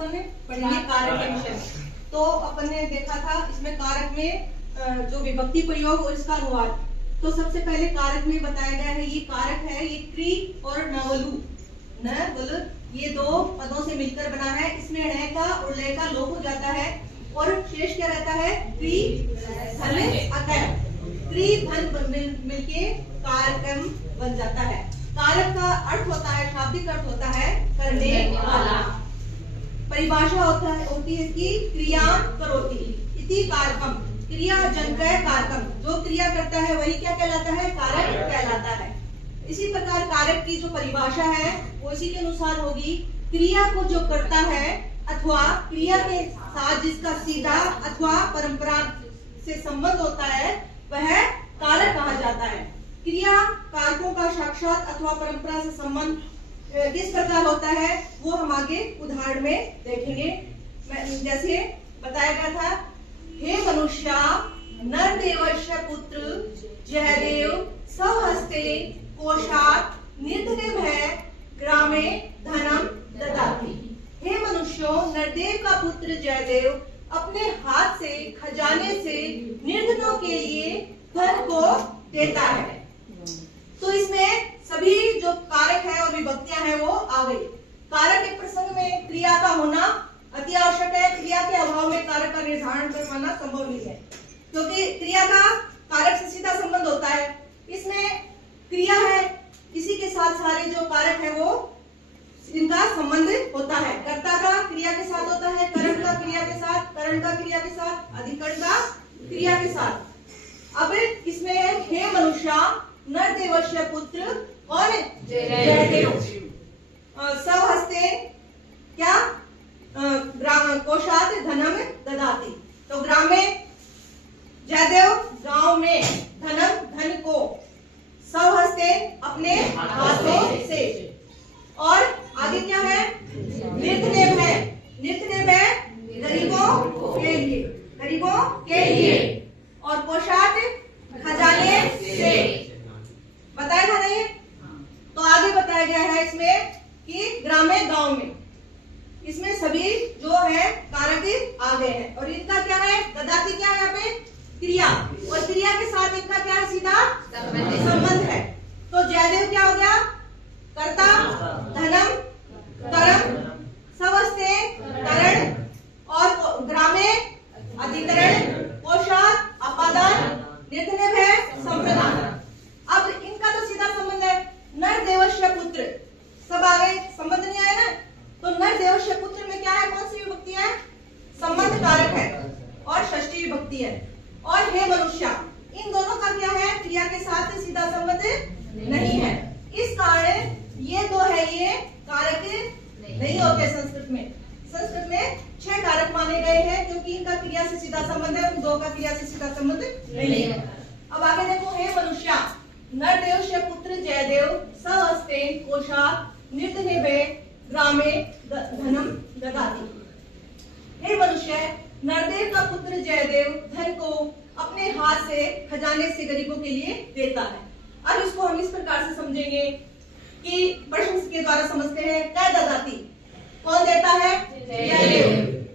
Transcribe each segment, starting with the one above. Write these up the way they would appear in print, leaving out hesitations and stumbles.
अपन पढ़ेंगे कारक के विषय में। तो अपन ने देखा था इसमें कारक में जो विभक्ति प्रयोग और इसका अनुवाद। तो सबसे पहले कारक में बताया गया है, ये कारक है, ये क्री और नवलु, न बोलो, ये दो पदों से मिलकर बना है। इसमें ण का और लय का लोप हो जाता है और शेष क्या रहता है, क्री धन अकर, क्री धन मिलके कारकम बन जाता है। कारक का अर्थ होता है, शाब्दिक अर्थ होता है करने वाला। परिभाषा होती है कि क्रिया करोति इति कारकम, क्रिया जनकय कारकम, जो क्रिया करता है वही क्या कहलाता है, कारक कहलाता है। इसी प्रकार कारक की जो परिभाषा है वो इसी के अनुसार होगी, क्रिया को जो करता है अथवा क्रिया के साथ जिसका सीधा अथवा परंपरा से संबंध होता है वह कारक कहा जाता है। क्रिया कारकों का साक्षात अथवा परंपरा से संबंध किस प्रकार होता है वो हम आगे उदाहरण में देखेंगे। जैसे बताया गया था, हे मनुष्या नर देवस्य पुत्र जयदेव स्वहस्ते कोशात निर्धनेभ्य ग्रामे धनम ददाति। हे मनुष्यों, नरदेव का पुत्र जयदेव अपने हाथ से खजाने से निर्धनों के लिए धन को देता है। तो इसमें सभी जो कारक है और विभक्तियां हैं वो आ गई। कारक के प्रसंग में क्रिया का होना अति आवश्यक है। क्रिया के अभाव में कारक का निर्धारण कर पाना संभव नहीं है, क्योंकि क्रिया का कारक से सीधा संबंध होता है। इसमें क्रिया है, इसी के साथ सारे जो कारक है वो इनका संबंध होता है। कर्ता का क्रिया के साथ होता है, करण का क्रिया के साथ, करण का क्रिया के साथ, अधिकरण का क्रिया के साथ। अब इसमें हे मनुष्य नर देवस्य पुत्र कौन है, जयदेव, स्वहस्ते क्या कोशात धनम ददाति। तो ग्राम में जयदेव गांव में धनम धन को, स्वहस्ते अपने हाथों से, और आगे क्या है, निर्धनेभ है, निर्धनेभ है गरीबों के लिए, गरीबों के लिए, और कोशात खजाने से बताया था नहीं। तो आगे बताया गया है इसमें कि ग्रामे गांव में, इसमें सभी जो है कारक आ गए हैं। और इनका क्या है, ददाती क्या है यहाँ पे, क्रिया, और क्रिया के साथ इनका क्या है, सीधा संबंध है। तो जयदेव क्या हो गया, कर्ता, धनम करम, स्वहस्ते करण, और ग्रामे अधिकरण, कोशात अपादान, निर्धनेभ्य संप्रदान। अब इनका तो सीधा संबंध है, नर देवस्य पुत्र, सब आगे संबंध नहीं आया ना। तो नर देवस्य पुत्र में क्या है, कौन सी विभक्ति है, संबंध कारक है और षष्ठी विभक्ति है। और हे मनुष्य, इन दोनों का क्या है, क्रिया के साथ सीधा संबंध नहीं है। इस कारण ये दो है, ये कारक नहीं होते संस्कृत में। संस्कृत में 6 कारक माने गए हैं, क्योंकि इनका क्रिया से सीधा संबंध है, उन दो का क्रिया से सीधा संबंध नहीं है। अब आगे देखो, हे मनुष्य नरदेवस्य पुत्र जयदेव स्वहस्ते कोशात निर्धनेभ्य ग्रामे धनम ददाति। हे मनुष्य, नरदेव का पुत्र जयदेव धन को अपने हाथ से खजाने से गरीबों के लिए देता है। अब इसको हम इस प्रकार से समझेंगे कि प्रश्न के द्वारा समझते हैं, क्या ददाति, कौन देता है, जयदेव,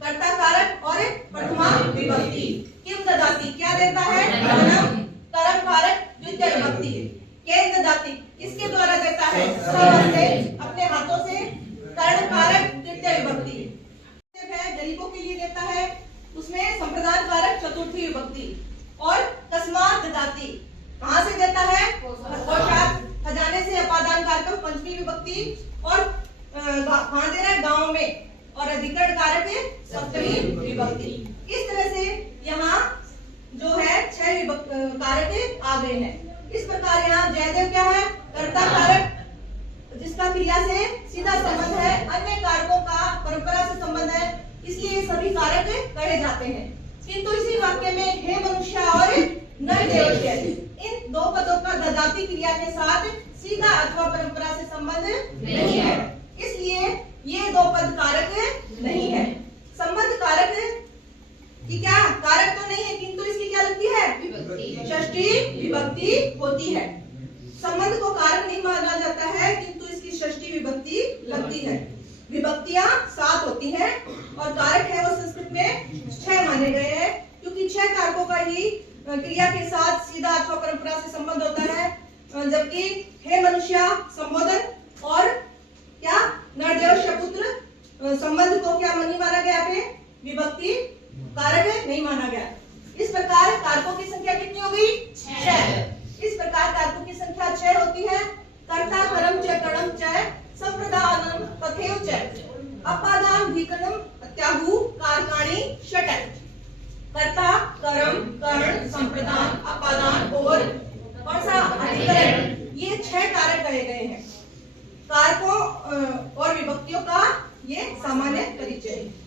कर्ता कारक और प्रथमा विभक्ति। किम ददाति, क्या देता है, धनम, करम कारक द्वितीय विभक्ति। केन ददाति, किसके द्वारा देता है, स्वहस्ते अपने हाथों से, कर्ण कारक तृतीय विभक्ति। गरीबों के लिए देता है, उसमें संप्रदान कारक चतुर्थी विभक्ति। और तस्मात् ददाति, कहां से देता है, कोशात खजाने से, अपादान कारक पंचमी विभक्ति। और कहां दे रहा है, गांव में, और अधिकरण कारक सप्तमी विभक्ति। इस तरह से यहाँ जो है 6 कारक आ गए हैं। इस प्रकार यहाँ जयदेव क्या है, कर्ता कारक जिसका क्रिया से सीधा संबंध है, अन्य कारकों का परंपरा से संबंध है, इसलिए सभी कारक कहे जाते हैं। किंतु इसी वाक्य में हे मनुष्य और नर देवस्य, इन दो पदों का ददाती क्रिया के साथ सीधा अथवा परंपरा से संबंध नहीं है, इसलिए ये दो पद कारक नहीं है। संबंध कारक की क्या, कारक तो नहीं है, किंतु इसकी क्या लगती है, षष्ठी विभक्ति होती है। संबंध को कारक नहीं माना जाता है, किंतु इसकी षष्ठी विभक्ति लगती है। विभक्तियां 7 होती हैं। और कारक है वो संस्कृत में 6 माने गए हैं, क्योंकि 6 कारकों का ही क्रिया के साथ सीधा अथवा परंपरा से संबंध होता है। जबकि हे मनुष्य संबोधन और क्या नरदेव शपुत्र संबंध को क्या नहीं माना गया, पे विभक्ति कारक नहीं माना गया। इस प्रकार कारकों की संख्या कितनी हो गई? 6। इस प्रकार कारकों की संख्या 6 होती है। कर्ता कर्म च कणम च संप्रदानम तथैव च अपादान भीकरम अत्याहु कारकाणि षट्। कर्ता कर्म कर्ण संप्रदान अपादान और कौन सा अधिकरण, ये 6 कारक कहे गए हैं। कारकों और विभक्तियों का ये सामान्य परिचय है।